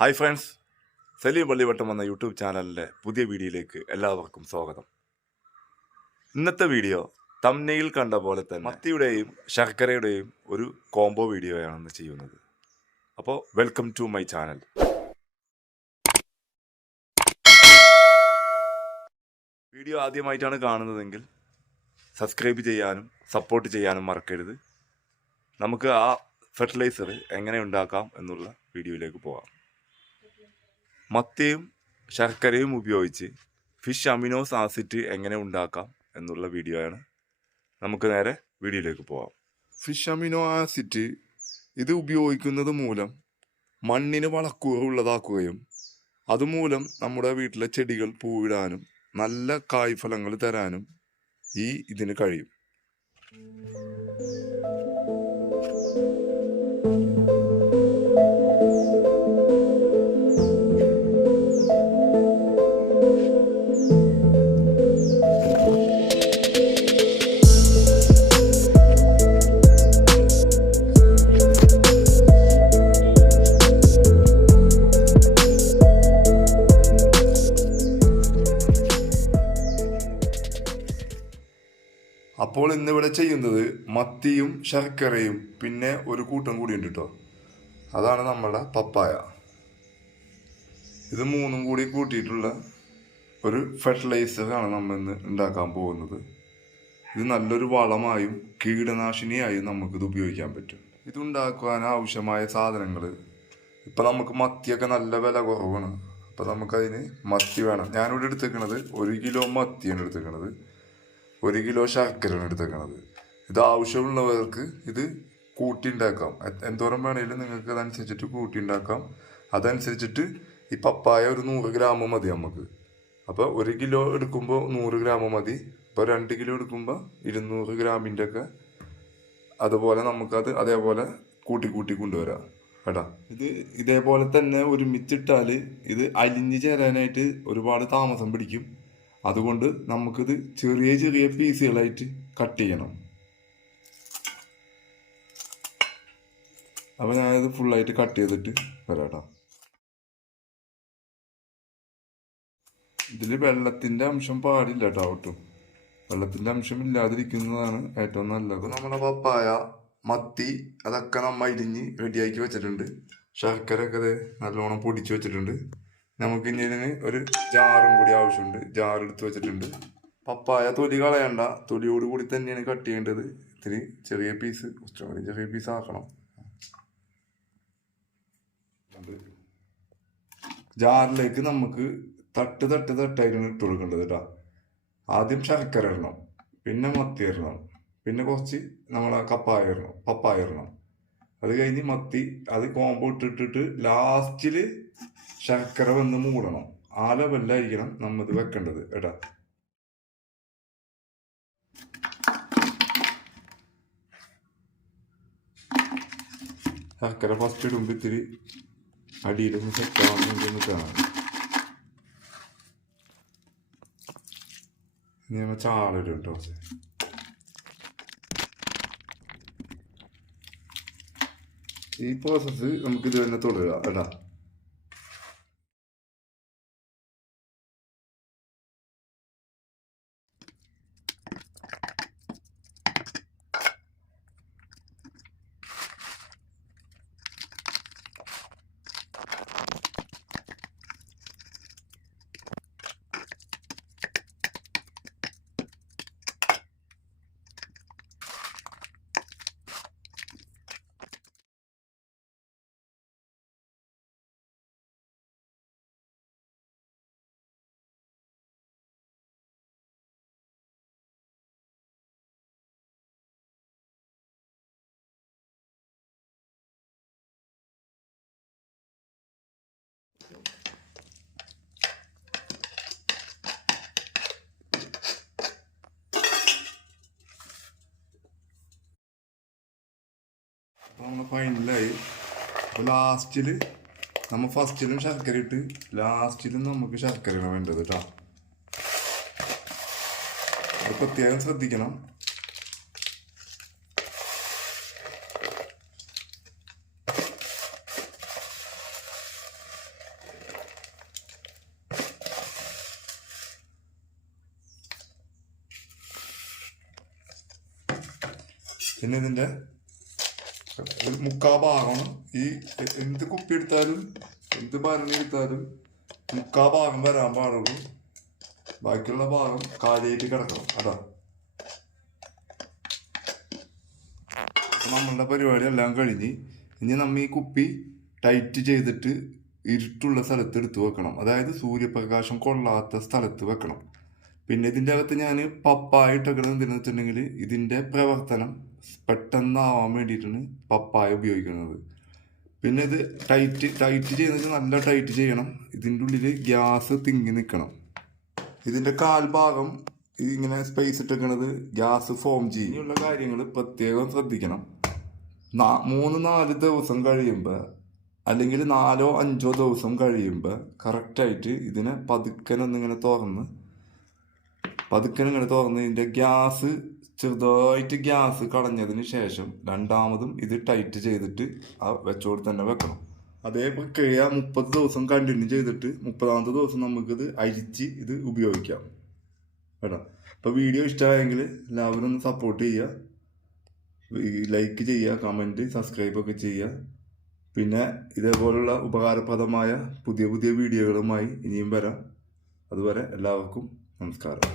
Hi friends, Saleem പള്ളിവട്ടം എന്ന YouTube ചാനലിൻ്റെ പുതിയ വീഡിയോയിലേക്ക് എല്ലാവർക്കും സ്വാഗതം. ഇന്നത്തെ വീഡിയോ തംബ്നെയിൽ കണ്ട പോലെ തന്നെ മത്തിയുടെയും ശർക്കരയുടെയും ഒരു കോംബോ വീഡിയോയാണ് ചെയ്യുന്നത്. അപ്പോൾ വെൽക്കം ടു മൈ ചാനൽ. വീഡിയോ ആദ്യമായിട്ടാണ് കാണുന്നതെങ്കിൽ സബ്സ്ക്രൈബ് ചെയ്യാനും സപ്പോർട്ട് ചെയ്യാനും മറക്കരുത്. നമുക്ക് ആ ഫെർട്ടിലൈസർ എങ്ങനെ ഉണ്ടാക്കാം എന്നുള്ള വീഡിയോയിലേക്ക് പോകാം. മത്തിയും ശർക്കരയും ഉപയോഗിച്ച് ഫിഷ് അമിനോസ് ആസിഡ് എങ്ങനെ ഉണ്ടാക്കാം എന്നുള്ള വീഡിയോയാണ്. നമുക്ക് നേരെ വീഡിയോയിലേക്ക് പോകാം. ഫിഷ് അമിനോ ആസിഡ് ഇത് ഉപയോഗിക്കുന്നത് മൂലം മണ്ണിന് വളക്കൂറുള്ളതാക്കുകയും അതുമൂലം നമ്മുടെ വീട്ടിലെ ചെടികൾ പൂവിടാനും നല്ല കായ്ഫലങ്ങൾ തരാനും ഇതിന് കഴിയും. അപ്പോൾ ഇന്നിവിടെ ചെയ്യുന്നത് മത്തിയും ശർക്കരയും പിന്നെ ഒരു കൂട്ടം കൂടി ഉണ്ട് കേട്ടോ. അതാണ് നമ്മുടെ പപ്പായ. ഇത് മൂന്നും കൂടി കൂട്ടിയിട്ടുള്ള ഒരു ഫെർട്ടിലൈസറാണ് നമ്മൾ ഇന്ന് ഉണ്ടാക്കാൻ പോകുന്നത്. ഇത് നല്ലൊരു വളമായും കീടനാശിനിയായും നമുക്കിത് ഉപയോഗിക്കാൻ പറ്റും. ഇതുണ്ടാക്കുവാൻ ആവശ്യമായ സാധനങ്ങൾ, ഇപ്പം നമുക്ക് മത്തിയൊക്കെ നല്ല വില കുറവാണ്. അപ്പം നമുക്കതിന് മത്തി വേണം. ഞാനിവിടെ എടുത്തേക്കണത് 1 കിലോ മത്തിയാണ് എടുത്തേക്കണത്, 1 കിലോ ശർക്കരയാണ് എടുത്തേക്കണത്. ഇത് ആവശ്യമുള്ളവർക്ക് ഇത് കൂട്ടി ഉണ്ടാക്കാം. എന്തോരം വേണമെങ്കിലും നിങ്ങൾക്ക് അതനുസരിച്ചിട്ട് കൂട്ടി ഉണ്ടാക്കാം. അതനുസരിച്ചിട്ട് ഈ പപ്പായ ഒരു 100 ഗ്രാം മതി നമുക്ക്. അപ്പോൾ 1 കിലോ എടുക്കുമ്പോൾ 100 ഗ്രാം മതി. ഇപ്പോൾ 2 കിലോ എടുക്കുമ്പോൾ 200 ഗ്രാമിൻ്റെ ഒക്കെ അതുപോലെ നമുക്കത് അതേപോലെ കൂട്ടി കൊണ്ടുവരാം കേട്ടോ. ഇത് ഇതേപോലെ തന്നെ ഒരുമിച്ചിട്ടാൽ ഇത് അലിഞ്ഞു ചേരാനായിട്ട് ഒരുപാട് താമസം പിടിക്കും. അതുകൊണ്ട് നമുക്കിത് ചെറിയ ചെറിയ പീസുകളായിട്ട് കട്ട് ചെയ്യണം. അപ്പോൾ ഞാനിത് ഫുള്ളായിട്ട് കട്ട് ചെയ്തിട്ട് വരാട്ടോ. ഇതിൽ വെള്ളത്തിൻ്റെ അംശം പാടില്ല കേട്ടോ. ഒട്ടും വെള്ളത്തിൻ്റെ അംശം ഇല്ലാതിരിക്കുന്നതാണ് ഏറ്റവും നല്ലത്. നമ്മുടെ പപ്പായ, മത്തി അതൊക്കെ നമ്മൾ അരിഞ്ഞ് റെഡിയാക്കി വെച്ചിട്ടുണ്ട്. ശർക്കര ഒക്കെ നല്ലോണം പൊടിച്ച് വെച്ചിട്ടുണ്ട്. നമുക്ക് ഇനി ഇതിന് ഒരു ജാറും കൂടി ആവശ്യമുണ്ട്. ജാറെടുത്ത് വെച്ചിട്ടുണ്ട്. പപ്പായ തൊലി കളയണ്ട, തൊലിയോട് കൂടി തന്നെയാണ് കട്ട് ചെയ്യേണ്ടത്. ഇത്തിരി ചെറിയ പീസ്, കുറച്ചുകൂടി ചെറിയ പീസ് ആക്കണം. ജാറിലേക്ക് നമുക്ക് തട്ടായിട്ടാണ് ഇട്ട് കൊടുക്കേണ്ടത് കേട്ടോ. ആദ്യം ശർക്കര ഇടണം, പിന്നെ മത്തി ഇടണം, പിന്നെ കുറച്ച് നമ്മളെ പപ്പായ ഇടണം. അത് കഴിഞ്ഞ് മത്തി, അത് കോമ്പോ ഇട്ടിട്ട് ലാസ്റ്റിൽ ശർക്കര വന്ന് മൂടണം. ആ ലെവലിലായിരിക്കണം നമ്മത് വെക്കേണ്ടത് കേട്ടാ. ശർക്കര ഫസ്റ്റ് ഇടുമ്പോൾ ഇത്തിരി അടിയിലൊന്ന് സെറ്റാവാൻ വേണ്ടി നിൽക്കണം. ഇനി നമ്മൾ ചാളിടും കേട്ടോ. ഈ പ്രോസസ്സ് നമുക്കിത് തന്നെ തുടരുക കേട്ടാ. നമ്മൾ ഫൈനലായി. അപ്പോൾ ലാസ്റ്റിൽ നമ്മൾ ഫസ്റ്റിലും ശർക്കര ഇട്ട് ലാസ്റ്റിലും നമുക്ക് ശർക്കരയാണ് വേണ്ടത് കേട്ടോ. അത് പ്രത്യേകം ശ്രദ്ധിക്കണം. പിന്നെ ഇതിൻ്റെ ഒരു മുക്കാ ഭാഗം ഈ എന്ത് കുപ്പി എടുത്താലും എന്ത് ഭരണി എടുത്താലും മുക്കാ ഭാഗം വരാൻ പാടുള്ളൂ. ബാക്കിയുള്ള ഭാഗം കാലിയായിട്ട് കിടക്കണം. അതാ നമ്മളുടെ പരിപാടി എല്ലാം കഴിഞ്ഞ് ഇനി നമ്മ ഈ കുപ്പി ടൈറ്റ് ചെയ്തിട്ട് ഇരുട്ടുള്ള സ്ഥലത്ത് എടുത്ത് വെക്കണം. അതായത് സൂര്യപ്രകാശം കൊള്ളാത്ത സ്ഥലത്ത് വെക്കണം. പിന്നെ ഇതിൻ്റെ അകത്ത് ഞാൻ പപ്പായ ഇട്ടേക്കണത് എന്തിനാന്ന് വെച്ചിട്ടുണ്ടെങ്കിൽ ഇതിൻ്റെ പ്രവർത്തനം പെട്ടെന്നാവാൻ വേണ്ടിയിട്ടാണ് പപ്പായ ഉപയോഗിക്കുന്നത്. പിന്നെ ഇത് ടൈറ്റ് ചെയ്യുന്നത് നല്ല ടൈറ്റ് ചെയ്യണം. ഇതിൻ്റെ ഉള്ളിൽ ഗ്യാസ് തിങ്ങി നിൽക്കണം. ഇതിൻ്റെ കാൽഭാഗം ഇങ്ങനെ സ്പേസ് ഇട്ടേക്കണത് ഗ്യാസ് ഫോം ചെയ്യും. ഇനിയുള്ള കാര്യങ്ങൾ പ്രത്യേകം ശ്രദ്ധിക്കണം. 3-4 ദിവസം കഴിയുമ്പോൾ അല്ലെങ്കിൽ 4-5 ദിവസം കഴിയുമ്പോൾ കറക്റ്റായിട്ട് ഇതിനെ പതുക്കനൊന്നിങ്ങനെ തുറന്ന് ഇതിൻ്റെ ഗ്യാസ് ചെറുതായിട്ട് ഗ്യാസ് കളഞ്ഞതിന് ശേഷം രണ്ടാമതും ഇത് ടൈറ്റ് ചെയ്തിട്ട് ആ വെച്ചോട് തന്നെ വെക്കണം. അതേ പ്രക്രിയ 30 ദിവസം കണ്ടിന്യൂ ചെയ്തിട്ട് 30ാമത്തെ ദിവസം നമുക്കിത് അരിച്ച് ഇത് ഉപയോഗിക്കാം കേട്ടോ. അപ്പോൾ വീഡിയോ ഇഷ്ടമായെങ്കിൽ എല്ലാവരും ഒന്ന് സപ്പോർട്ട് ചെയ്യുക, ലൈക്ക് ചെയ്യുക, കമൻറ്റ്, സബ്സ്ക്രൈബൊക്കെ ചെയ്യുക. പിന്നെ ഇതേപോലുള്ള ഉപകാരപ്രദമായ പുതിയ വീഡിയോകളുമായി ഇനിയും വരാം. അതുവരെ എല്ലാവർക്കും നമസ്കാരം.